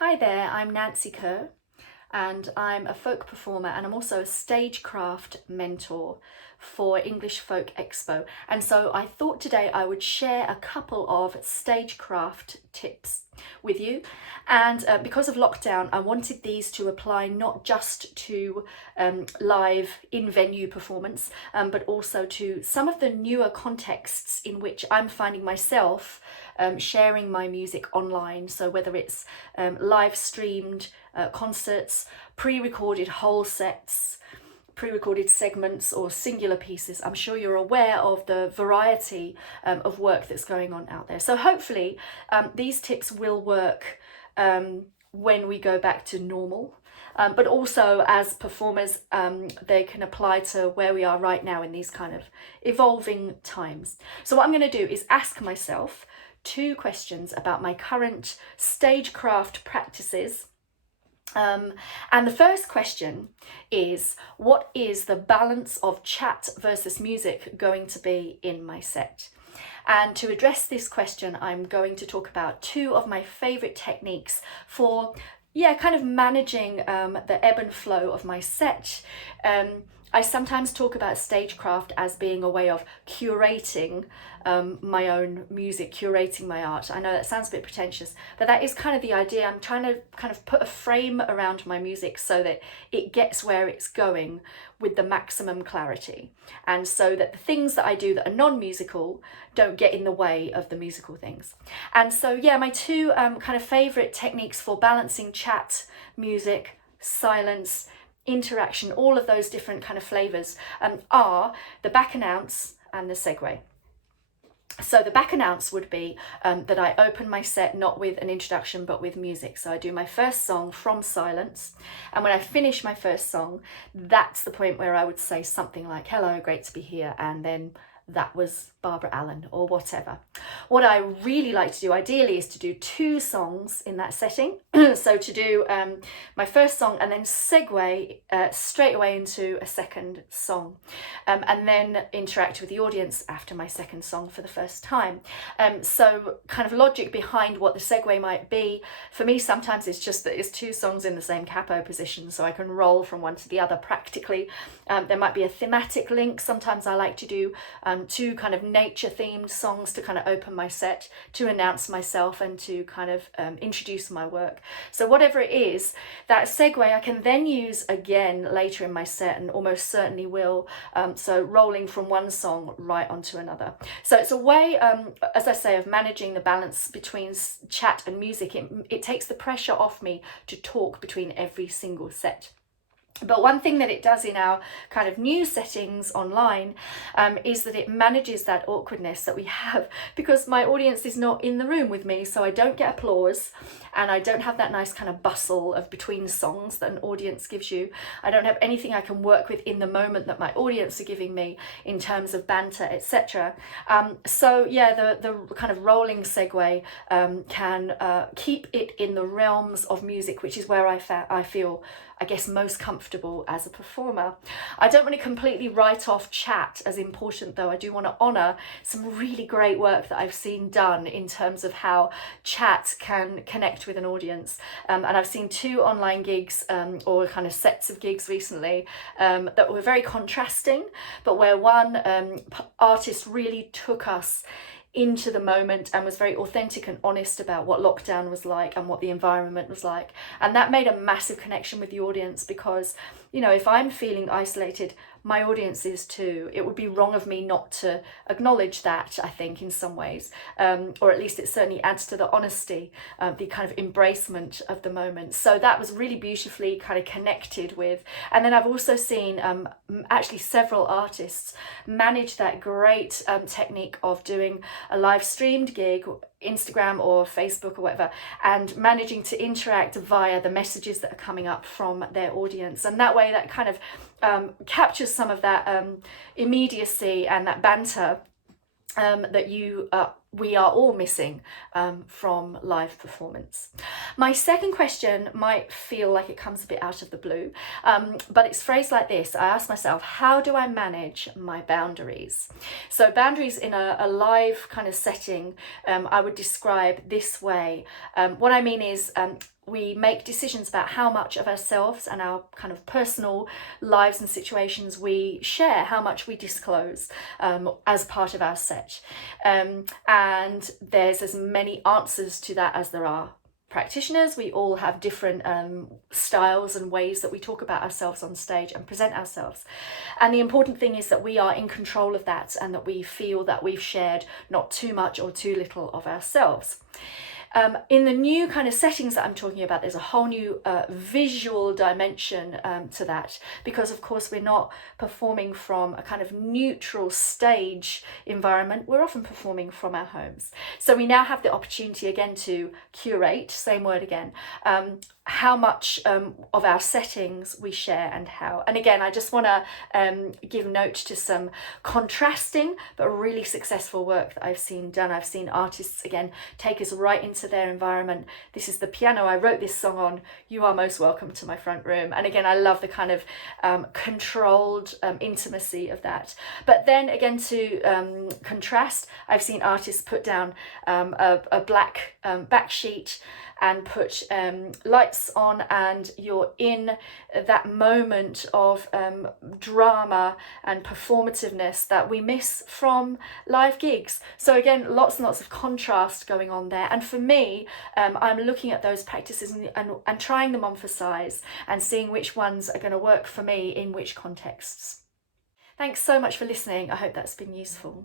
Hi there, I'm Nancy Kerr and I'm a folk performer and I'm also a stagecraft mentor for English Folk Expo. And so I thought today I would share a couple of stagecraft tips with you. And because of lockdown, I wanted these to apply not just to live in-venue performance, but also to some of the newer contexts in which I'm finding myself sharing my music online. So whether it's live streamed concerts, pre-recorded whole sets, pre-recorded segments or singular pieces, I'm sure you're aware of the variety of work that's going on out there. So hopefully these tips will work when we go back to normal. But also as performers, they can apply to where we are right now in these kind of evolving times. So what I'm going to do is ask myself 2 questions about my current stagecraft practices. And the first question is, what is the balance of chat versus music going to be in my set? And to address this question, I'm going to talk about 2 of my favourite techniques for kind of managing the ebb and flow of my set. I sometimes talk about stagecraft as being a way of curating my own music, curating my art. I know that sounds a bit pretentious, but that is kind of the idea. I'm trying to kind of put a frame around my music so that it gets where it's going with the maximum clarity. And so that the things that I do that are non-musical don't get in the way of the musical things. And so, my 2 kind of favourite techniques for balancing chat, music, silence, interaction, all of those different kind of flavours are the back announce and the segue. So the back announce would be that I open my set not with an introduction but with music. So I do my first song from silence, and when I finish my first song, that's the point where I would say something like, "Hello, great to be here," and then that was Barbara Allen or whatever. What I really like to do ideally is to do 2 songs in that setting. So to do my first song and then segue straight away into a second song, and then interact with the audience after my second song for the first time. So kind of logic behind what the segue might be, for me sometimes it's just that it's 2 songs in the same capo position, so I can roll from one to the other practically. There might be a thematic link. Sometimes I like to do 2 kind of nature themed songs to kind of open my set, to announce myself and to kind of introduce my work. So whatever it is, that segue I can then use again later in my set, and almost certainly will. So rolling from one song right onto another. So it's a way, as I say, of managing the balance between chat and music. It takes the pressure off me to talk between every single set. But one thing that it does in our kind of new settings online is that it manages that awkwardness that we have, because my audience is not in the room with me, so I don't get applause and I don't have that nice kind of bustle of between songs that an audience gives you. I don't have anything I can work with in the moment that my audience are giving me in terms of banter, etc. The kind of rolling segue can keep it in the realms of music, which is where I feel, I guess, most comfortable as a performer. I don't want to completely write off chat as important, though. I do want to honour some really great work that I've seen done in terms of how chat can connect with an audience. And I've seen 2 online gigs or kind of sets of gigs recently that were very contrasting, but where one artist really took us into the moment and was very authentic and honest about what lockdown was like and what the environment was like. And that made a massive connection with the audience, because, if I'm feeling isolated, my audience is too. It would be wrong of me not to acknowledge that, I think, in some ways, or at least it certainly adds to the honesty, the kind of embracement of the moment. So that was really beautifully kind of connected with. And then I've also seen actually several artists manage that great technique of doing a live streamed gig, Instagram or Facebook or whatever, and managing to interact via the messages that are coming up from their audience. And that way that kind of captures some of that immediacy and that banter that we are all missing from live performance. My second question might feel like it comes a bit out of the blue, but it's phrased like this. I ask myself, how do I manage my boundaries? So boundaries in a live kind of setting, I would describe this way. What I mean is, we make decisions about how much of ourselves and our kind of personal lives and situations we share, how much we disclose as part of our set. And there's as many answers to that as there are practitioners. We all have different styles and ways that we talk about ourselves on stage and present ourselves. And the important thing is that we are in control of that, and that we feel that we've shared not too much or too little of ourselves. In the new kind of settings that I'm talking about, there's a whole new visual dimension to that, because of course we're not performing from a kind of neutral stage environment. We're often performing from our homes. So we now have the opportunity again to curate, same word again, how much of our settings we share and how. And again, I just want to give note to some contrasting but really successful work that I've seen done. I've seen artists again take us right into their environment. This is the piano I wrote this song on. You are most welcome to my front room. And again, I love the kind of controlled intimacy of that. But then again, to contrast, I've seen artists put down a black back sheet and put lights on, and you're in that moment of drama and performativeness that we miss from live gigs. So again, lots and lots of contrast going on there. And for me, I'm looking at those practices and trying them on for size and seeing which ones are going to work for me in which contexts. Thanks so much for listening. I hope that's been useful.